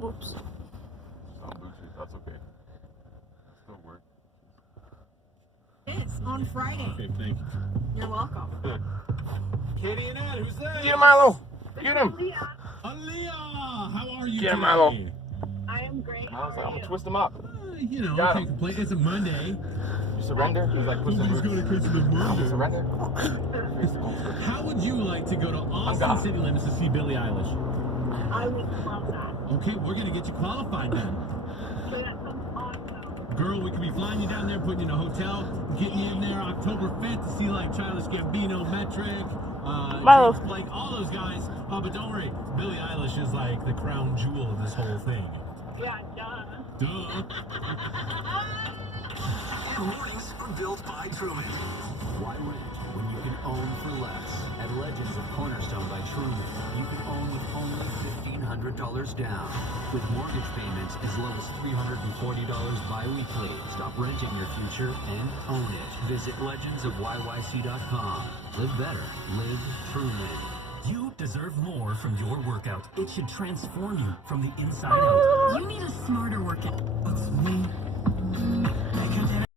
Whoops. On Bluetooth, that's okay. Still work. It is on Friday. Okay, thank you. You're welcome. Katie and Ed, who's there? Get him, Milo. Get him. Aaliyah, how are you Get him, today? Milo. I am great. Milo's like, I'm gonna twist him up. You know, Got can't him. complain. It's a Monday. You surrender? He's like, push Who's going to catch the Monday? Surrender? How would you like to go to Austin City Limits to see Billie Eilish? I would love that. Okay, we're going to get you qualified then. Okay, that sounds awesome. Girl, we could be flying you down there, putting you in a hotel, getting you in there October 5th to see like Childish Gambino, Metric, Milo. James Blake, all those guys. But don't worry, Billie Eilish is like the crown jewel of this whole thing. Yeah, duh. Duh. Mornings are built by Truman. Why rent when you can own for less? At Legends of Cornerstone by Truman, you can own with only $1,500 down. With mortgage payments as low as $340 bi-weekly. Stop renting your future and own it. Visit legendsofyyc.com. Live better. Live Truman. You deserve more from your workout. It should transform you from the inside out. You need a smarter workout. That's me.